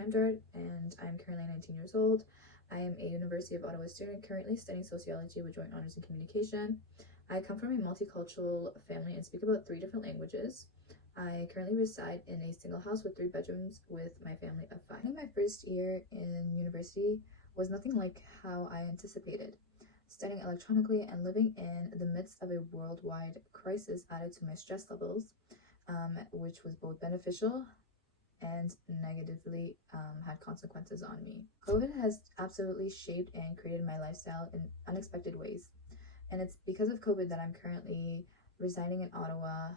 I'm Jared, and I'm currently 19 years old. I am a University of Ottawa student currently studying sociology with joint honors in communication. I come from a multicultural family and speak about 3 different languages. I currently reside in a single house with 3 bedrooms with my family of 5. I think my first year in university was nothing like how I anticipated. Studying electronically and living in the midst of a worldwide crisis added to my stress levels, which was both beneficial and negatively had consequences on me. COVID has absolutely shaped and created my lifestyle in unexpected ways. And it's because of COVID that I'm currently residing in Ottawa,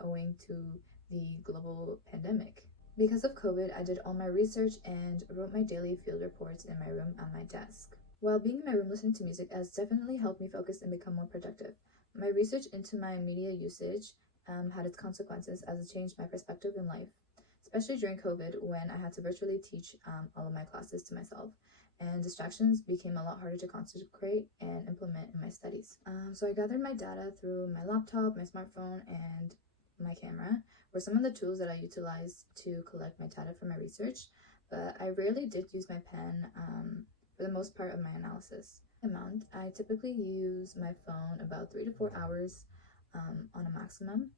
owing to the global pandemic. Because of COVID, I did all my research and wrote my daily field reports in my room on my desk. While being in my room listening to music has definitely helped me focus and become more productive. My research into my media usage had its consequences as it changed my perspective in life, especially during COVID when I had to virtually teach all of my classes to myself, and distractions became a lot harder to concentrate and implement in my studies. So I gathered my data through my laptop, my smartphone, and my camera were some of the tools that I utilized to collect my data for my research, but I rarely did use my pen for the most part of my analysis. I typically use my phone about 3 to 4 hours on a maximum.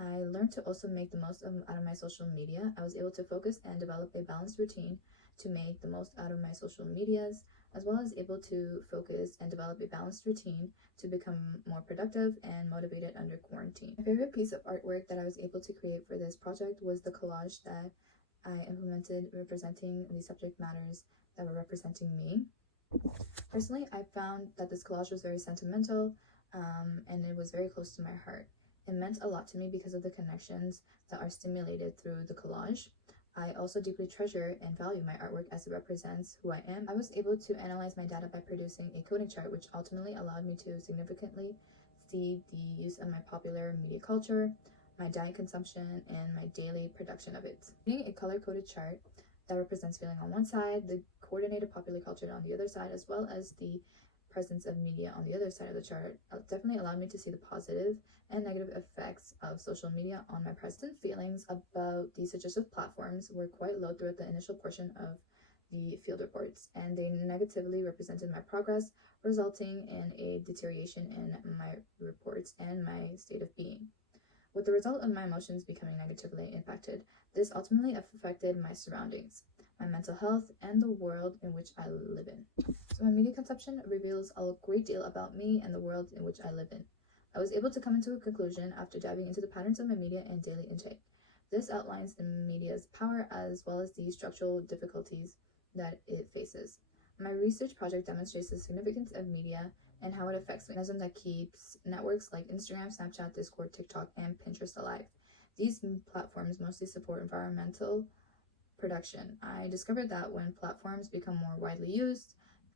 I learned to also make the most out of my social media. I was able to focus and develop a balanced routine to make the most out of my social medias, as well as able to focus and develop a balanced routine to become more productive and motivated under quarantine. My favorite piece of artwork that I was able to create for this project was the collage that I implemented representing the subject matters that were representing me. Personally, I found that this collage was very sentimental, and it was very close to my heart. It meant a lot to me because of the connections that are stimulated through the collage. I also deeply treasure and value my artwork as it represents who I am. I was able to analyze my data by producing a coding chart, which ultimately allowed me to significantly see the use of my popular media culture, my diet consumption, and my daily production of it. Creating a color-coded chart that represents feeling on one side, the coordinated popular culture on the other side, as well as the presence of media on the other side of the chart, definitely allowed me to see the positive and negative effects of social media on my present. Feelings about these suggestive platforms were quite low throughout the initial portion of the field reports, and they negatively represented my progress, resulting in a deterioration in my reports and my state of being. With the result of my emotions becoming negatively impacted, this ultimately affected my surroundings, my mental health, and the world in which I live in. So my media consumption reveals a great deal about me and the world in which I live in. I was able to come into a conclusion after diving into the patterns of my media and daily intake. This outlines the media's power as well as the structural difficulties that it faces. My research project demonstrates the significance of media and how it affects the mechanism that keeps networks like Instagram, Snapchat, Discord, TikTok, and Pinterest alive. These platforms mostly support environmental production. I discovered that when platforms become more widely used,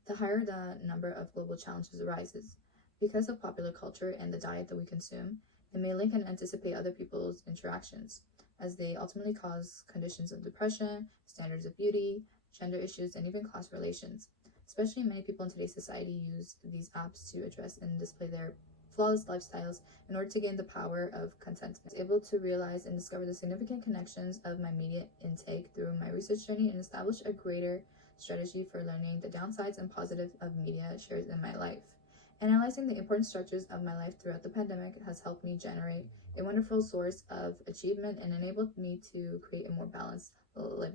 the higher the number of global challenges arises. Because of popular culture and the diet that we consume, it may link and anticipate other people's interactions, as they ultimately cause conditions of depression, standards of beauty, gender issues, and even class relations. Especially many people in today's society use these apps to address and display their flawless lifestyles in order to gain the power of contentment. I was able to realize and discover the significant connections of my media intake through my research journey and establish a greater strategy for learning the downsides and positives of media shares in my life. Analyzing the important structures of my life throughout the pandemic has helped me generate a wonderful source of achievement and enabled me to create a more balanced living.